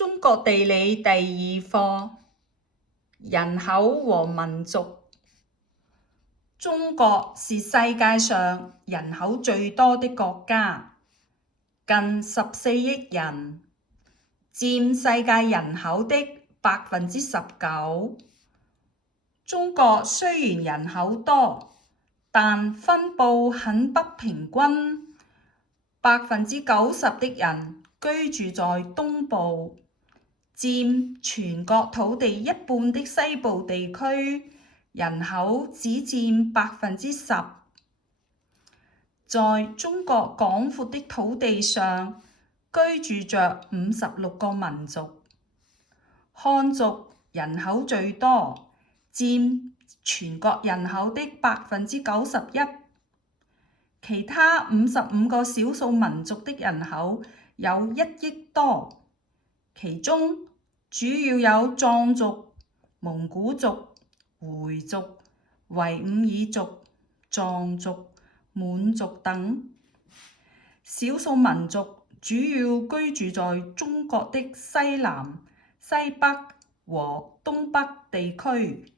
中國地理第二課：人口和民族。中國是世界上人口最多的國家，近14億人，佔世界人口的19%。中國雖然人口多，但分佈很不平均，90%的人居住在東部，佔全國土地一半的西部地區人口只佔10%。在中國廣闊的土地上，居住着56個民族。漢族人口最多，佔全國人口的91%。其他55個少數民族的人口有1億多，其中主要有藏族、蒙古族、回族、維吾爾族、藏族、滿族等。少數民族主要居住在中國的西南、西北和東北地區。